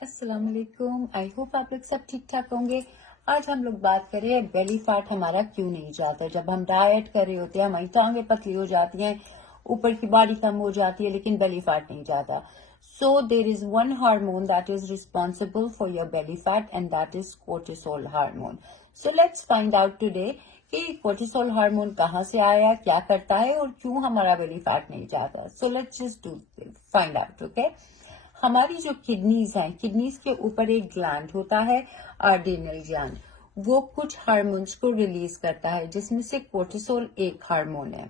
अस्सलाम वालेकुम। I hope आप लोग सब ठीक ठाक होंगे। आज हम लोग बात करें बेली फैट हमारा क्यों नहीं जाता। जब हम डाइट कर रहे होते हैं हमारी टांगें पतली हो जाती हैं, ऊपर की बॉडी कम हो जाती है, लेकिन बेली फैट नहीं जाता। So there is one hormone that is responsible for your belly fat and that is cortisol hormone. So let's find out today कि कोर्टिसोल हार्मोन कहाँ से आया, क्या करता है और क्यों हमारा बेली फैट नहीं जाता। So let's just do find out. Okay, हमारी जो किडनीज हैं, किडनीज के ऊपर एक ग्लैंड होता है, आर्डिनल ग्लैंड। वो कुछ हार्मोन्स को रिलीज करता है जिसमें से कोर्टिसोल एक हार्मोन है।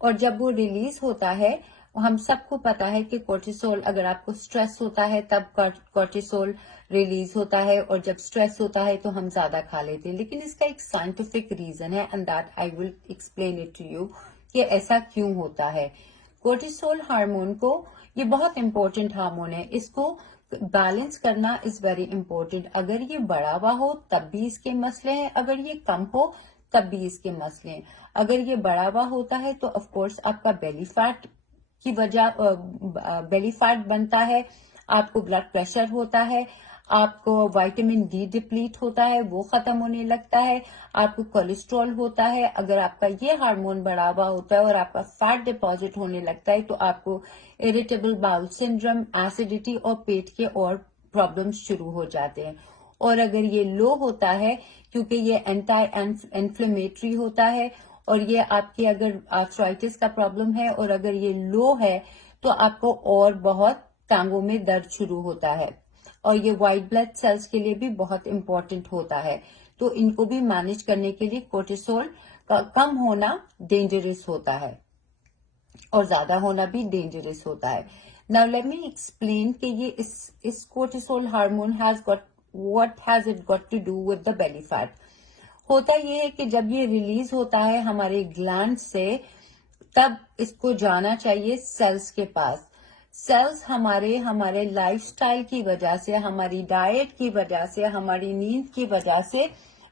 और जब वो रिलीज होता है, हम सबको पता है कि कोर्टिसोल, अगर आपको स्ट्रेस होता है तब कोर्टिसोल रिलीज होता है, और जब स्ट्रेस होता है तो हम ज्यादा खा लेते हैं। लेकिन इसका एक साइंटिफिक रीजन है and that I will explain it to you कि ऐसा क्यों होता है। कोर्टिसोल हार्मोन को, ये बहुत इंपॉर्टेंट हार्मोन है, इसको बैलेंस करना इज वेरी इंपॉर्टेंट। अगर ये बढ़ा हुआ हो तब भी इसके मसले हैं, अगर ये कम हो तब भी इसके मसले हैं। अगर ये बढ़ा हुआ होता है तो ऑफ कोर्स आपका बेली फैट की वजह, बेली फैट बनता है, आपको ब्लड प्रेशर होता है, आपको विटामिन डी डिप्लीट होता है, वो खत्म होने लगता है, आपको कोलेस्ट्रॉल होता है। अगर आपका ये हार्मोन बढ़ा हुआ होता है और आपका फैट डिपॉजिट होने लगता है तो आपको इरिटेबल बाउल सिंड्रोम, एसिडिटी और पेट के और प्रॉब्लम्स शुरू हो जाते हैं। और अगर ये लो होता है, क्योंकि ये एंटी इन्फ्लेमेटरी होता है, और ये आपकी अगर आर्थराइटिस का प्रॉब्लम है और अगर ये लो है तो आपको और बहुत टांगों में दर्द शुरू होता है। और ये व्हाइट ब्लड सेल्स के लिए भी बहुत इंपॉर्टेंट होता है। तो इनको भी मैनेज करने के लिए कोर्टिसोल का कम होना डेंजरस होता है और ज्यादा होना भी डेंजरस होता है। नाउ लेट मी एक्सप्लेन कि ये इस cortisol hormone has got, what has it got to do with the belly fat. होता ये है कि जब ये रिलीज होता है हमारे ग्लैंड से, तब इसको जाना चाहिए सेल्स के पास। सेल्स हमारे हमारे लाइफस्टाइल की वजह से, हमारी डाइट की वजह से, हमारी नींद की वजह से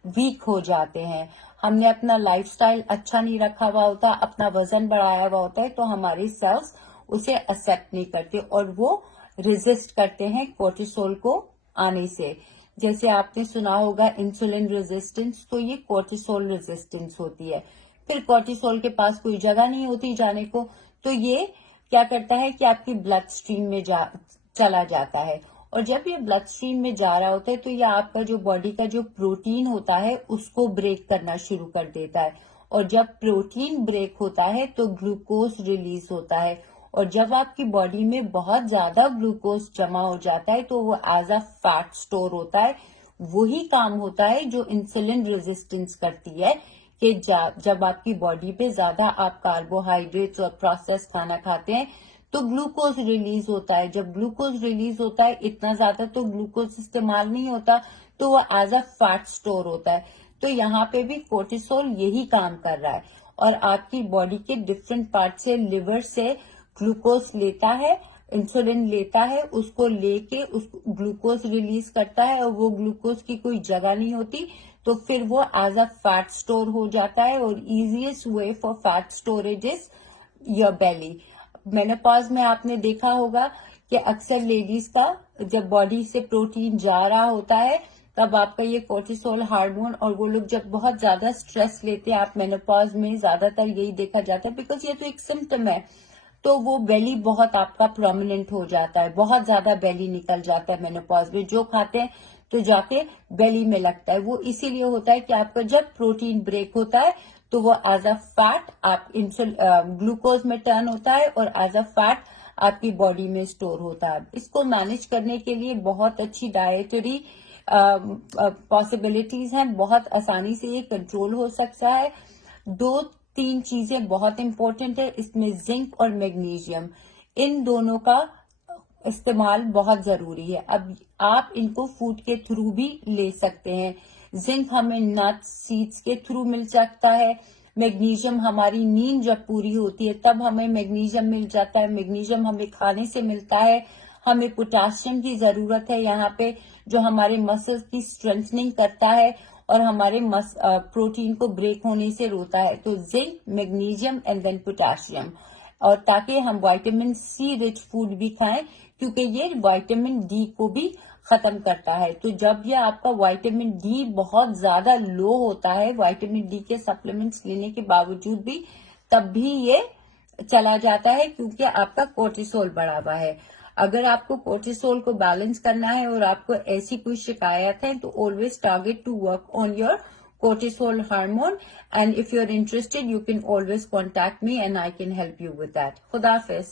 वीक हो जाते हैं। हमने अपना लाइफस्टाइल अच्छा नहीं रखा हुआ होता, अपना वजन बढ़ाया हुआ होता है, तो हमारी सेल्स उसे एक्सेप्ट नहीं करते और वो रेजिस्ट करते हैं कोर्टिसोल को आने से। जैसे आपने सुना होगा इंसुलिन रेजिस्टेंस, तो ये कोर्टिसोल रेजिस्टेंस होती है। फिर कोर्टिसोल के पास कोई जगह नहीं होती जाने को, तो ये क्या करता है कि आपकी ब्लड स्ट्रीम में चला जाता है। और जब ये ब्लड स्ट्रीम में जा रहा होता है तो ये आपका जो बॉडी का जो प्रोटीन होता है उसको ब्रेक करना शुरू कर देता है। और जब प्रोटीन ब्रेक होता है तो ग्लूकोज रिलीज होता है, और जब आपकी बॉडी में बहुत ज्यादा ग्लूकोज जमा हो जाता है तो वो एज अ फैट स्टोर होता है। वही काम होता है जो इंसुलिन रेजिस्टेंस करती है कि जब आपकी बॉडी पे ज्यादा आप कार्बोहाइड्रेट्स और प्रोसेस खाना खाते हैं तो ग्लूकोज रिलीज होता है। जब ग्लूकोज रिलीज होता है, इतना ज्यादा तो ग्लूकोज इस्तेमाल नहीं होता, तो वो एज अ फैट स्टोर होता है। तो यहाँ पे भी कोर्टिसोल यही काम कर रहा है, और आपकी बॉडी के डिफरेंट पार्ट से, लिवर से ग्लूकोज लेता है, इंसुलिन लेता है, उसको लेके उसको ग्लूकोज रिलीज करता है, और वो ग्लूकोज की कोई जगह नहीं होती, तो फिर वो एज अ फैट स्टोर हो जाता है। और easiest way for fat storage is your belly. Menopause में आपने देखा होगा कि अक्सर लेडीज का जब बॉडी से प्रोटीन जा रहा होता है तब आपका ये कोर्टिसोल हार्मोन, और वो लोग जब बहुत ज्यादा स्ट्रेस लेते हैं, आप मेनोपॉज में ज्यादातर यही देखा जाता है, बिकॉज ये तो एक सिम्टम है, तो वो बेली बहुत आपका प्रोमिनेंट हो जाता है, बहुत ज्यादा बेली निकल जाता है मेनोपॉज में। जो खाते हैं तो जाके बेली में लगता है। वो इसीलिए होता है कि आपका जब प्रोटीन ब्रेक होता है तो वो एज अ फैट आप ग्लूकोज में टर्न होता है और एज अ फैट आपकी बॉडी में स्टोर होता है। इसको मैनेज करने के लिए बहुत अच्छी डाइटरी पॉसिबिलिटीज हैं, बहुत आसानी से ये कंट्रोल हो सकता है। दो तीन चीजें बहुत इंपॉर्टेंट है इसमें, जिंक और मैग्नीशियम, इन दोनों का इस्तेमाल बहुत जरूरी है। अब आप इनको फूड के थ्रू भी ले सकते हैं। जिंक हमें नट्स, सीड्स के थ्रू मिल सकता है। मैग्नीशियम हमारी नींद जब पूरी होती है तब हमें मैग्नीशियम मिल जाता है। मैग्नीशियम हमें खाने से मिलता है। हमें पोटाशियम की जरूरत है यहाँ पे, जो हमारे मसल्स की स्ट्रेंथनिंग करता है और हमारे प्रोटीन को ब्रेक होने से रोकता है। तो zinc, magnesium and then potassium. और ताकि हम विटामिन सी रिच फूड भी खाएं, क्योंकि ये विटामिन डी को भी खत्म करता है। तो जब ये आपका विटामिन डी बहुत ज्यादा लो होता है, विटामिन डी के सप्लीमेंट्स लेने के बावजूद भी, तब भी ये चला जाता है क्योंकि आपका कोर्टिसोल बढ़ा हुआ है। अगर आपको कोर्टिसोल को बैलेंस करना है और आपको ऐसी कोई शिकायत है तो always target to work on your cortisol hormone, and if you're interested you can always contact me and I can help you with that. Khuda Hafiz.